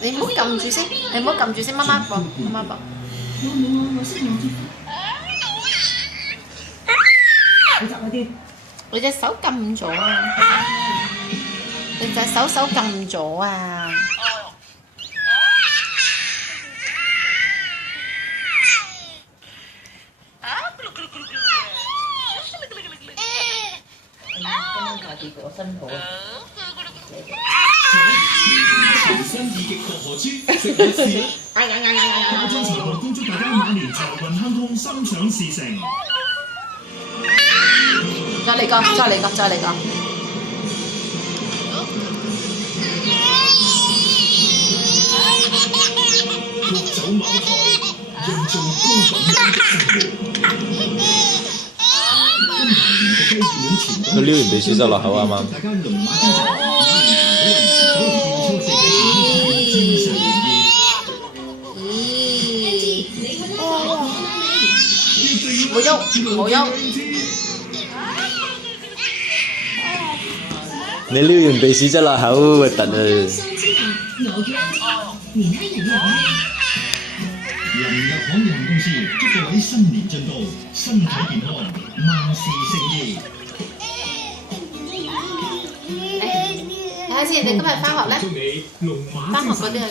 你唔好撳住先，你唔好撳住先，媽媽播，媽媽播。你隻手撳咗啊！你隻手撳咗啊！結果辛苦。全新二極薄荷豬，食物試。家中茶樓恭祝大家晚年財運亨通，心想事成。再嚟個，再嚟個，再嚟個。各走茅台，營造高品質的生活。佢撩完鼻屎就落口啱啱。大家龍馬精神，冇喐，冇喐。你撩完鼻屎就落口，核突啊！人藥行有限公司祝各位新年進步，身體健康，萬事勝意。睇下先，你今日返學咧？返學嗰啲係。